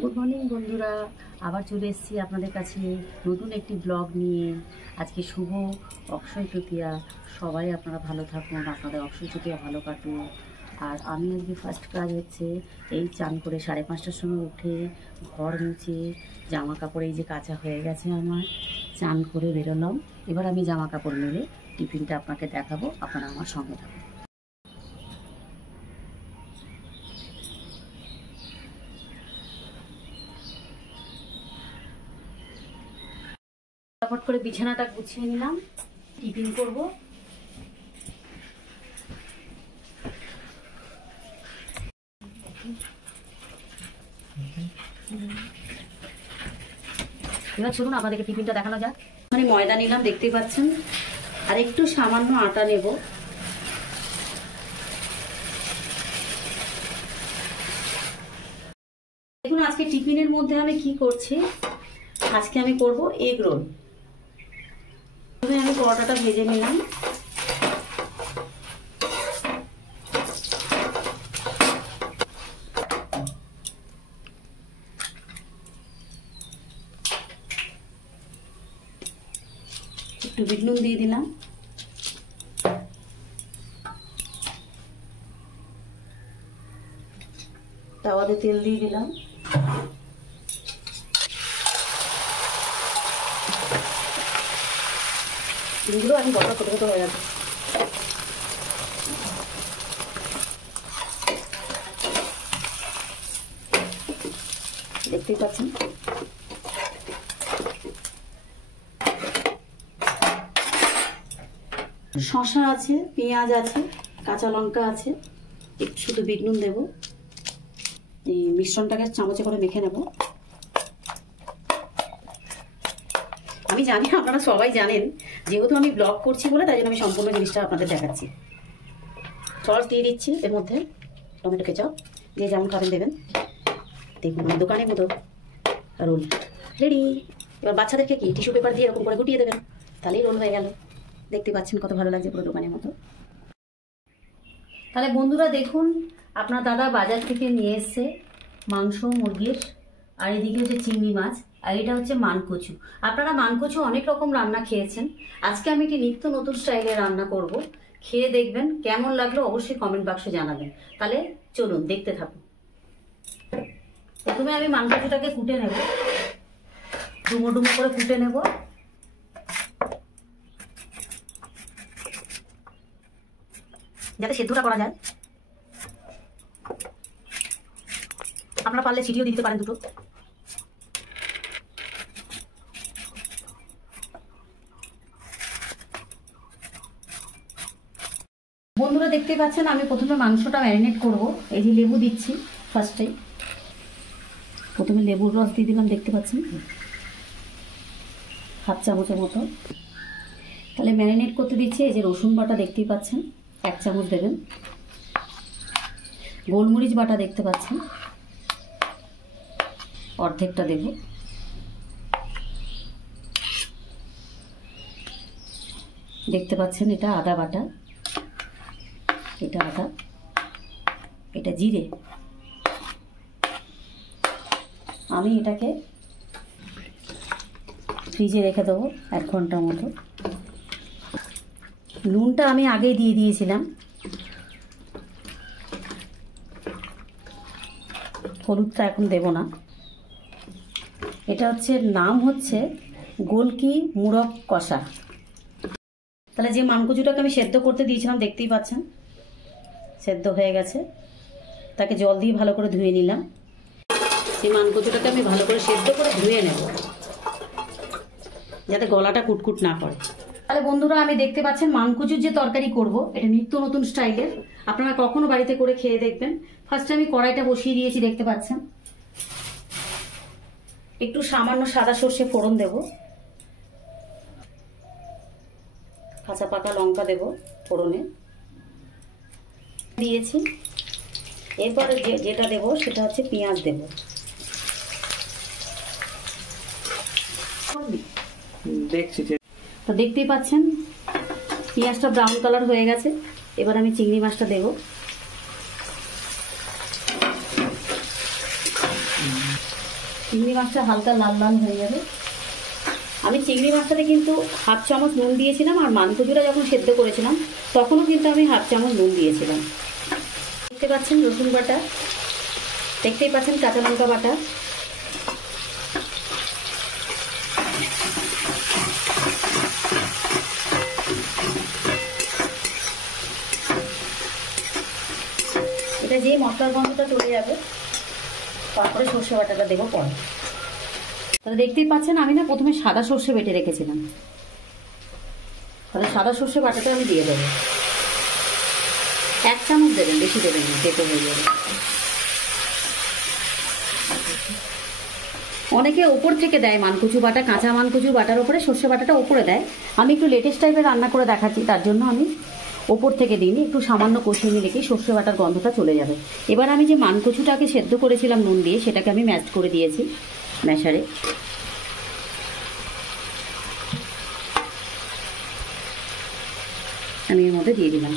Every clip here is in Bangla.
গুড মর্নিং বন্ধুরা, আবার চলে এসেছি আপনাদের কাছে নতুন একটি ব্লগ নিয়ে। আজকে শুভ অক্ষয় তৃতীয়া। সবাই আপনারা ভালো থাকুন, আপনাদের অক্ষয় তৃতীয়া ভালো কাটুন। আর আমি আজকে ফার্স্ট কাজ হচ্ছে এই চান করে 5:30টার সময় উঠে ঘর মুছে জামা কাপড় এই যে কাচা হয়ে গেছে আমার, চান করে বেরোলাম। এবার আমি জামা কাপড় মেলে টিফিনটা আপনাকে দেখাবো, আপনারা আমার সঙ্গে থাকুন। ফটাফট করে বিছানাটা গুছিয়ে নিলাম, টিফিন করব। এবার চলুন আপনাদেরকে টিফিনটা দেখানো যাক। মানে ময়দা নিলাম, দেখতেই পাচ্ছেন, আর একটু সামান্য আটা নেব। দেখুন আজকে টিফিনের মধ্যে আমি কি করছি। আজকে আমি করব এগ রোল। আমি পরোটাটা ভেজে নিলাম। একটু বিট নুন দিয়ে দিলাম। তাওয়াতে তেল দিয়ে দিলাম। ডিমগুলো আমি বড় ছোট ছোট হয়ে যাবে। দেখতেই পাচ্ছেন। শসা আছে, পেঁয়াজ আছে, কাঁচা লঙ্কা আছে, একটু শুধু বিট নুন দেব। এই মিশ্রণটাকে চামচে করে মেখে নেব। আমি জানি আপনারা সবাই জানেন, যেহেতু আমি ব্লগ করছি বলে তাই জন্য আমি সম্পূর্ণ জিনিসটা আপনাদের দেখাচ্ছি। সস দিয়ে দিচ্ছি এর মধ্যে, টমেটো কেচাপ, যে যেমন খাবেন দেবেন। দেখুন দোকানের মতো রোল রেডি। এবার বাচ্চাদেরকে কি টিস্যু পেপার দিয়ে এরকম করে গুটিয়ে দেবেন, তাহলেই রোল হয়ে গেল। দেখতে পাচ্ছেন কত ভালো লাগছে, পুরো দোকানের মতো। তাহলে বন্ধুরা দেখুন, আপনার দাদা বাজার থেকে নিয়ে এসছে মাংস মুরগির, আর এদিকে হচ্ছে চিংড়ি মাছ, আর এটা হচ্ছে মানকচু। আপনারা মানকচু অনেক রকম রান্না খেয়েছেন, আজকে আমি একটি নিত্য নতুন স্টাইলে রান্না করব। খেয়ে দেখবেন কেমন লাগলো, অবশ্যই কমেন্ট বাক্সে জানাবেন। তাহলে চলুন দেখতে থাকুন। প্রথমে আমি মানকচুটাকে কুটে নেব, ডুমো ডুমো করে কুটে নেব। যাতে সেদ্ধটা করা যায়। আপনারা পারলে ছিটিও দিতে পারেন দুটো। বন্ধুরা দেখতে পাচ্ছেন, আমি প্রথমে মাংসটা ম্যারিনেট করব। এই যে লেবু দিচ্ছি ফার্স্টে, প্রথমে লেবুর রস দিয়ে দিলাম, দেখতে পাচ্ছেন, হাফ চামচের মতো। তাহলে ম্যারিনেট করতে দিচ্ছি। এই যে রসুন বাটা দেখতেই পাচ্ছেন, 1 চামচ দেবেন। গোলমরিচ বাটা দেখতে পাচ্ছেন, অর্ধেকটা দেব। দেখতে পাচ্ছেন এটা আদা বাটা, এটা আদা, এটা জিরে। আমি এটাকে ফ্রিজে রেখে দেবো 1 ঘন্টার মতো। নুনটা আমি আগেই দিয়ে দিয়েছিলাম, হলুদটা এখন দেব না। এটা হচ্ছে নাম হচ্ছে গোলকি মুরগ কষা। তাহলে যে মানকচুটাকে আমি সেদ্ধ করতে দিয়েছিলাম, দেখতেই পাচ্ছেন সেদ্ধ হয়ে গেছে। তাকে জল দিয়ে ভালো করে ধুয়ে নিলাম। এই মানকচুটাকে আমি ভালো করে সেদ্ধ করে ধুয়ে নেব, যাতে গলাটা কুটকুট না করে। তাহলে বন্ধুরা আমি দেখতে পাচ্ছেন মানকচুর যে তরকারি করব, এটা নিত্য নতুন স্টাইলের, আপনারা কখনো বাড়িতে করে খেয়ে দেখবেন। ফার্স্টে আমি কড়াইটা বসিয়ে দিয়েছি, দেখতে পাচ্ছেন। একটু সামান্য সাদা সর্ষে ফোড়ন দেব, কাঁচা পাকা লঙ্কা দেব ফোড়নে দিয়েছি। এরপরে যেটা দেব সেটা হচ্ছে পেঁয়াজ দেব। তো দেখতেই পাচ্ছেন পেঁয়াজটা ব্রাউন কালার হয়ে গেছে। এবার আমি চিংড়ি মাছটা দেব। চিংড়ি মাছটা হালকা লাল লাল হয়ে যাবে। আমি চিংড়ি মাছটাতে কিন্তু 1/2 চামচ নুন দিয়েছিলাম, আর মানকচুটা যখন সেদ্ধ করেছিলাম তখনও কিন্তু আমি 1/2 চামচ নুন দিয়েছিলাম। দেখতে পাচ্ছেন রসুন বাটা, দেখতেই পাচ্ছেন কাঁচা লঙ্কা বাটা, এটা যে মশলার গন্ধটা চলে যাবে তারপরে সর্ষে বাটাটা দেবো পরে। তাহলে দেখতেই পাচ্ছেন আমি না প্রথমে সাদা সর্ষে বেটে রেখেছিলাম, তাহলে সাদা সর্ষে বাটাটা আমি দিয়ে দেবো। 1 চামচ দেবেন, বেশি দেবেন না, তেতো হয়ে যাবে। অনেকে ওপর থেকে দেয় মানকচু বাটা, কাঁচা মানকচু বাটার ওপরে সর্ষে বাটাটা ওপরে দেয়। আমি একটু লেটেস্ট টাইপের রান্না করে দেখাচ্ছি, তার জন্য আমি ওপর থেকে দিইনি, একটু সামান্য কষিয়ে নিলে কি সর্ষে বাটার গন্ধটা চলে যাবে। এবার আমি যে মানকচুটাকে সেদ্ধ করেছিলাম নুন দিয়ে, সেটাকে আমি ম্যাশ করে দিয়েছি ম্যাশারে। আমি এর মধ্যে দিয়ে দিলাম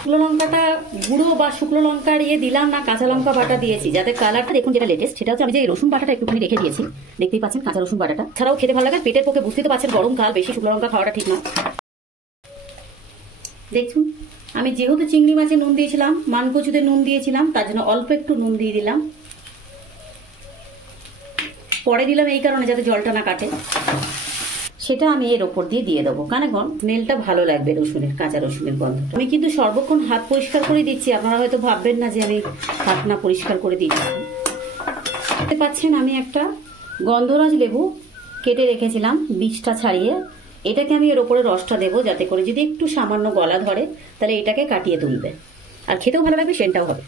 শুকনো লঙ্কাটা গুঁড়ো বা শুকনো লঙ্কার দিলাম না কাঁচা লঙ্কা বাটা দিয়েছি, যাতে কালারটা দেখুন যেটা লেটেস্ট সেটা হচ্ছে আমি যে রসুন বাটাটা একটুখানি রেখে দিয়েছি, দেখতেই পাচ্ছেন কাঁচা রসুন বাটাটা। ছাড়াও খেতে ভালো লাগে, পেটের পক্ষে বুঝতে পারছেন গরমকাল বেশি শুকনো লঙ্কা খাওয়াটা ঠিক না। দেখুন আমি যেহেতু চিংড়ি মাছে নুন দিয়েছিলাম, মানকচুতে নুন দিয়েছিলাম, তার জন্য অল্প একটু নুন দিয়ে দিলাম। পরে দিলাম এই কারণে যাতে জলটা না কাটে, সেটা আমি এর ওপর দিয়ে দেবো। কারণ স্মেলটা ভালো লাগবে রসুনের, কাঁচা রসুনের গন্ধ। আমি কিন্তু সর্বক্ষণ হাত পরিষ্কার করে দিচ্ছি, আপনারা হয়তো ভাববেন না যে আমি হাত না পরিষ্কার করে দিচ্ছি। দেখতে পাচ্ছেন আমি একটা গন্ধরাজ লেবু কেটে রেখেছিলাম, বীজটা ছাড়িয়ে, এটাকে আমি এর ওপরে রসটা দেবো, যাতে করে যদি একটু সামান্য গলা ধরে তাহলে এটাকে কাটিয়ে তুলবে, আর খেতেও ভালো লাগবে, সেন্টটাও হবে।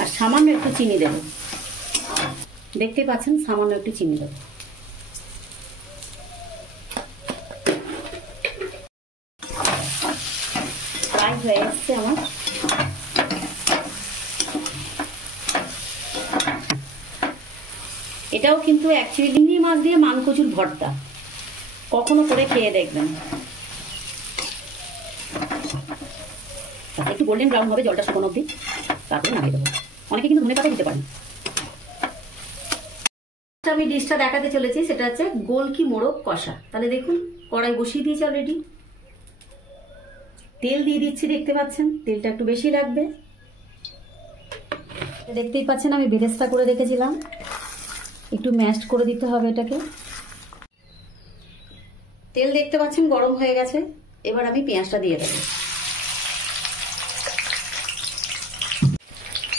আর সামান্য একটু চিনি দেবো, দেখতে পাচ্ছেন সামান্য একটু চিনি দেবো। প্রায় হয়ে এসছে আমার। এটাও কিন্তু অ্যাকচুয়ালি চিংড়ি মাছ দিয়ে মানকচুর ভর্তা, কখনো করে খেয়ে দেখবেন। একটু গোল্ডেন ব্রাউন হবে, জলটা শুকনো অবধি, তারপরে নামিয়ে দেবো। অনেকে কিন্তু ধনে পাতা দিতে পারেন। আমি ডিশটা দেখাতে চলেছি, সেটা হচ্ছে গোলকি মোরগ কষা। তাহলে দেখুন কড়াই বসিয়ে দিয়েছি অলরেডি, তেল দিয়ে দিচ্ছি, দেখতে পাচ্ছেন তেলটা একটু বেশি লাগবে। দেখতেই পাচ্ছেন আমি বেরেস্তা করে রেখেছিলাম, একটু ম্যাশ করে দিতে হবে এটাকে। তেল দেখতে পাচ্ছেন গরম হয়ে গেছে, এবার আমি পেঁয়াজটা দিয়ে দেবো।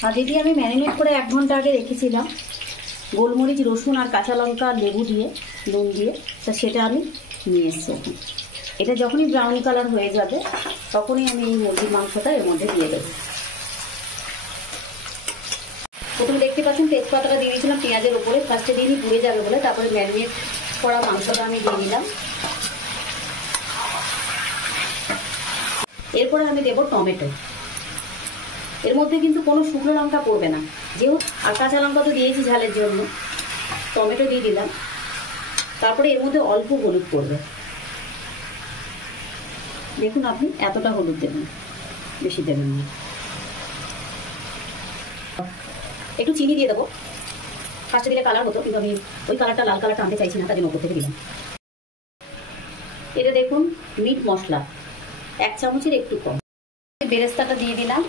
আর দিদি আমি ম্যারিনেট করে 1 ঘন্টা আগে রেখেছিলাম গোলমরিচ, রসুন আর কাঁচা লঙ্কা লেবু দিয়ে, নুন দিয়ে, তা সেটা আমি নিয়ে এসছি এখন। এটা যখনই ব্রাউন কালার হয়ে যাবে তখনই আমি এই মুরগির মাংসটা এর মধ্যে দিয়ে দেবো। প্রথমে দেখতে পাচ্ছেন তেজপাতাটা দিয়ে দিয়েছিলাম পেঁয়াজের উপরে, ফার্স্টে দিয়ে দিই পুড়ে যাবে বলে, তারপরে ম্যারিনেট করা মাংসটা আমি দিয়ে দিলাম। এরপরে আমি দেবো টমেটো। এর মধ্যে কিন্তু কোনো শুকনো লঙ্কা পড়বে না, যেহেতু আর কাঁচা লঙ্কা তো দিয়েছি ঝালের জন্য, টমেটো দিয়ে দিলাম। তারপরে এর মধ্যে অল্প হলুদ পড়বে, দেখুন আপনি এতটা হলুদ দেবেন, বেশি দেবেন না। একটু চিনি দিয়ে দেবো, ফার্স্টে দিলে কালার হতো, কিন্তু আমি ওই কালারটা, লাল কালারটা আনতে চাইছি না, তার জন্য ওপর থেকে দিলাম। এটা দেখুন মিট মশলা 1 চামচের একটু কম, বেরেস্তাটা দিয়ে দিলাম।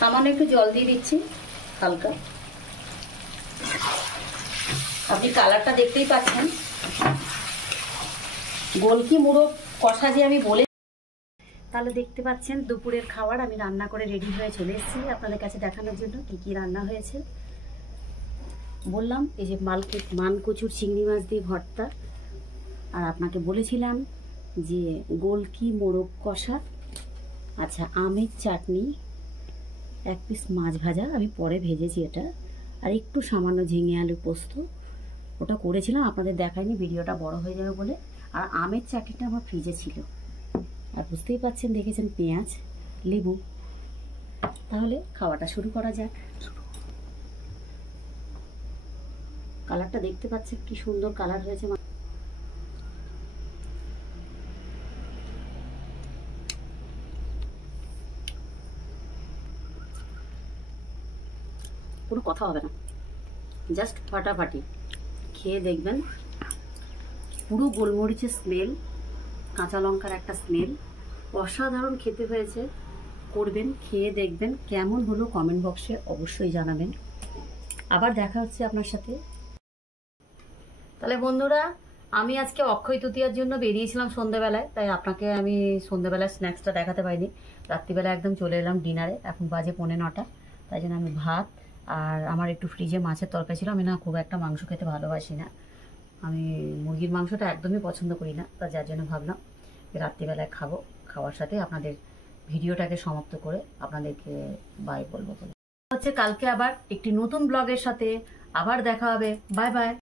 সামান্য একটু জল দিয়ে দিচ্ছি হালকা, আপনি কালারটা দেখতেই পাচ্ছেন। গোলকি মোরগ কষা যে আমি বলে, তাহলে দেখতে পাচ্ছেন দুপুরের খাবার আমি রান্না করে রেডি হয়ে চলে এসেছি আপনাদের কাছে দেখানোর জন্য কি কি রান্না হয়েছে। বললাম এই যে মানকচুর চিংড়ি মাছ দিয়ে ভর্তা, আর আপনাকে বলেছিলাম যে গোলকি মোরগ কষা, আচ্ছা আমের চাটনি, 1 পিস মাছ ভাজা, আমি পরে ভেজেছি এটা, আর একটু সামান্য ঝিঙে আলু পোস্ত, ওটা করেছিলাম আপনাদের দেখাইনি, ভিডিওটা বড় হয়ে যাবে বলে। আর আমের চাটনিটা আমার ফ্রিজে ছিল, আর বুঝতেই পাচ্ছেন দেখেছেন পেঁয়াজ, লেবু। তাহলে খাওয়াটা শুরু করা যাক। কালারটা দেখতে পাচ্ছেন কি সুন্দর কালার হয়েছে। কোনো কথা হবে না, জাস্ট ফাটাফাটি। খেয়ে দেখবেন, পুরো গোলমরিচের স্মেল, কাঁচা লঙ্কার একটা স্মেল, অসাধারণ খেতে হয়েছে। করবেন, খেয়ে দেখবেন কেমন হলো কমেন্ট বক্সে অবশ্যই জানাবেন। আবার দেখা হচ্ছে আপনার সাথে। তাহলে বন্ধুরা, আমি আজকে অক্ষয় তৃতীয়ার জন্য বেরিয়েছিলাম সন্ধ্যেবেলায়, তাই আপনাকে আমি সন্ধ্যেবেলায় স্ন্যাক্সটা দেখাতে পারিনি। রাত্রিবেলা একদম চলে এলাম ডিনারে, এখন বাজে 9:45। তাই জন্য আমি ভাত আর আমার একটু ফ্রিজে মাছের তরকারি ছিল। আমি না খুব একটা মাংস খেতে ভালোবাসি না, আমি মুরগির মাংসটা একদমই পছন্দ করি না, তা যার জন্য ভাবলাম রাত্রিবেলায় খাবো। খাওয়ার সাথে আপনাদের ভিডিওটাকে সমাপ্ত করে আপনাদেরকে বাই বলবো। হচ্ছে কালকে আবার একটি নতুন ব্লগের সাথে আবার দেখা হবে। Bye bye.